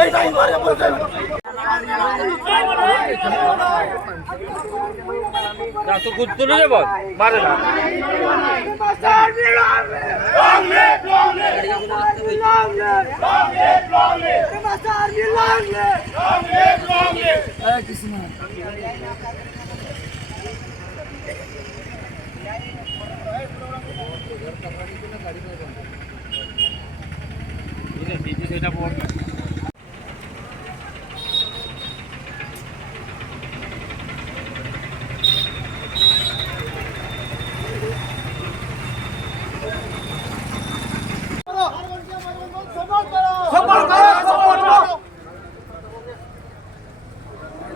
এইটাই মারে বলতে যা তো কুদ তুলে যাব মারে না সেটা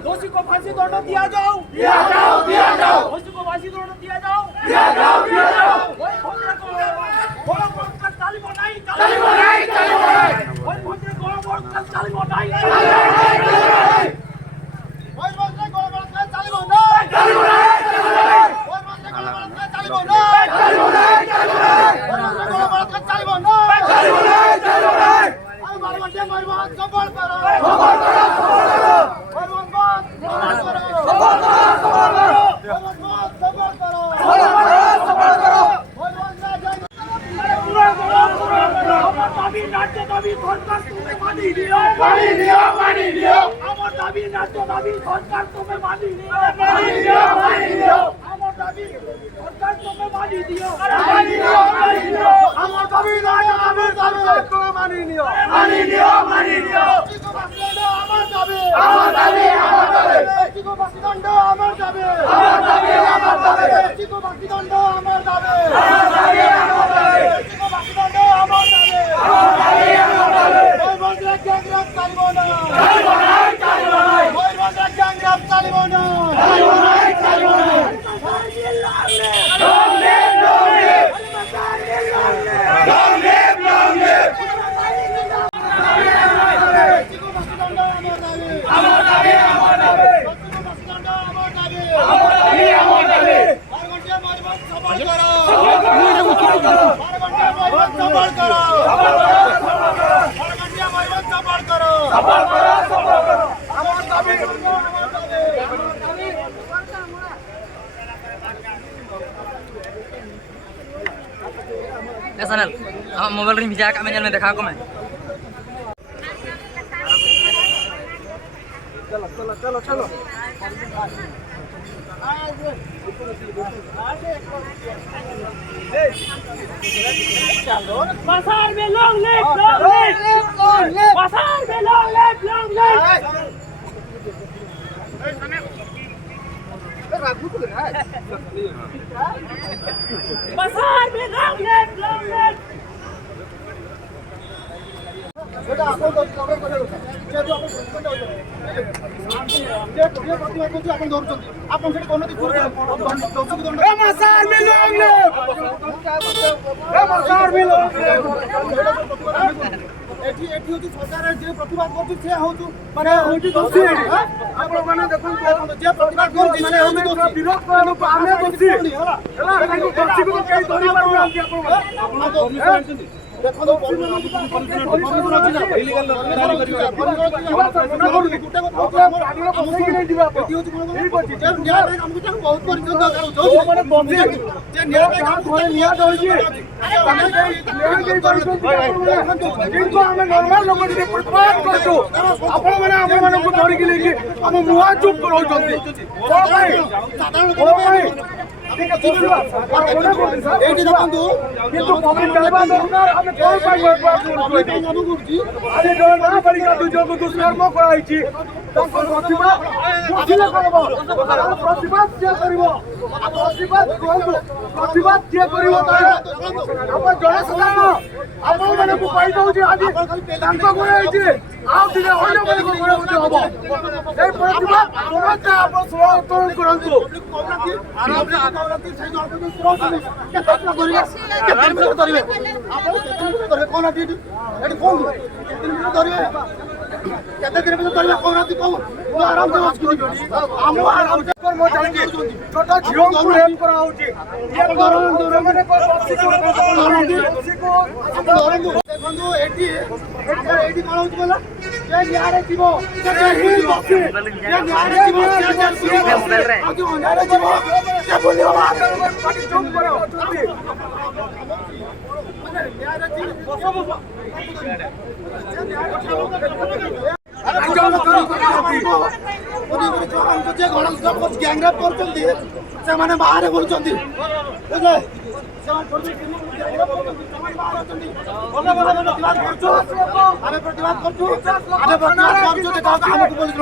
दोषी को फांसी दंड दिया जाओ दोषी को फांसी दंड दिया जाओ चैनल मोबाइल रिंग भिजा का चैनल में देखा को मैं चलो Pasar में long leg pasar में long leg pasar में long leg সেটা আপন কভার করে যেহেতু আপন যে আপন ধরুଛନ୍ତି আপন সেটা কোন দিক দর্শক দণ্ড মাসার মিলংলে মাসার মিলংলে এটি হচ্ছে সরকারের যে প্রতিবাদ করছে সে হচ্ছে মানে হচ্ছে দোষী আপন মানে দেখুন যে প্রতিবাদ করছে মানে হচ্ছে দোষী বিরোধ করলো আমরা দোষী হলা এটাকে দোষীকে কেই ধরি পারবো আপন দোষী দেখো কমিশন আছে না ইলিগাল দাঁড়ি করিবা এটি হচ্ছে কোন যে নিয়াবে আমକୁ ତାକୁ ବହୁତ ପରିଚୟ ଦରକାର ଯୋଉ ମାନେ ବନ୍ଦି ଯେ ନିଆବେ କାମ করে নিয়া ଦଉଚି କିନ୍ତୁ ଆମେ ନର୍ମାଲ ଲୋକ ଯେ ପ୍ରତିବାଦ କରୁଛୁ ଆପଣ ମାନେ ଆମ ମାନଙ୍କୁ ଧରିକି ନେଇକି ଆମ ମୁହା ଚୁପ୍ କରାଉଛନ୍ତି କଣ ପାଇଁ ସାଧାରଣ ଲୋକ ପାଇଁ এইটি দেখন্তু কিন্তু পব্লিক জানবা দরকার আমি কোন পাই কাম করছি আরে জয় না বালিকা দুজনকে দুষ্কর্ম করাইছি তারপর প্রতিবাদ বুঝিলে করব প্রতিবাদ যে করিব প্রতিবাদ যে করিব আমরা জনসাধারণ ଆପଣ ମାନଙ୍କୁ କହି ଦଉଛି ଆଜି ତାଙ୍କ ଘରେ ହେଇଛି ଆଉ ଦିନେ ଅନ୍ୟ ମାନଙ୍କ ଘରେ ମଧ୍ୟ ହବ এই ପ୍ରତିବାଦ ସମସ୍ତେ ଆପଣ ସମର୍ଥନ କରନ୍ତୁ କେତେ ଦିନ ଭିତରେ ଧରିବେ କହୁନାହାନ୍ତି କହୁ ମୁଁ ଆରାମସେ ବସିକି ଆମ ଆରାମସେ କର୍ମ ଚାଲିଛି ଛୋଟ ଝିଅଙ୍କୁ ରେପ୍ କରାହଉଛି ଦେଖନ୍ତୁ ଏଠି ଏଠି କଣ ହଉଛି କହିଲ ଯେ ନ୍ୟାୟରେ ଯିବ ସେ ବୁଲିବ ଯେ ନ୍ୟାୟରେ ଯିବ ସେ ବୁଲିବ ଆଉ ଯୋଉ ଅନ୍ୟାୟରେ ଯିବ ସେ ବୁଲିବ ଚୁପ କର ନ୍ୟାୟରେ ଯିବ ବସ ବସ ଗ୍ୟାଙ୍ଗରେପ କରୁଛନ୍ତି ସେମାନେ ବାହାରେ ବୁଲୁଛନ୍ତି ବୁଝିଲେ ଆମେ ପ୍ରତିବାଦ କରୁଛୁ ଆମକୁ ପୋଲିସ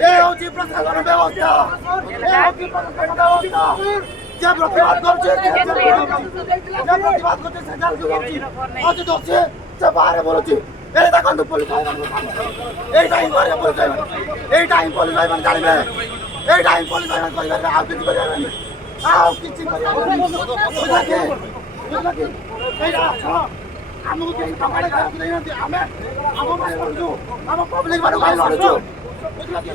ଏ ହଉଛି ପ୍ରଶାସନ ବ୍ୟବସ୍ଥା যে প্রতিবাদ করছে সে জালকে বলছি আজ দোষে সে বাইরে বলছি এই দেখুন পুলিশ এই টাইম বাইরে পুলিশ এই টাইম পুলিশ আইবেন জানিবে এই টাইম পুলিশ আইবেন কইবে আর কিছু করিবে না আর কিছু করিবে এইটা ଆମକୁ କେହି ଟଙ୍କାଟେ ଖାଇବାକୁ ଦେଇନାହାନ୍ତି ଆମେ ଆମ ପାଇଁ ଲଢୁଛୁ ଆମ ପବ୍ଲିକ ମାନଙ୍କ ପାଇଁ ଲଢୁଛୁ ବୁଝିଲ କି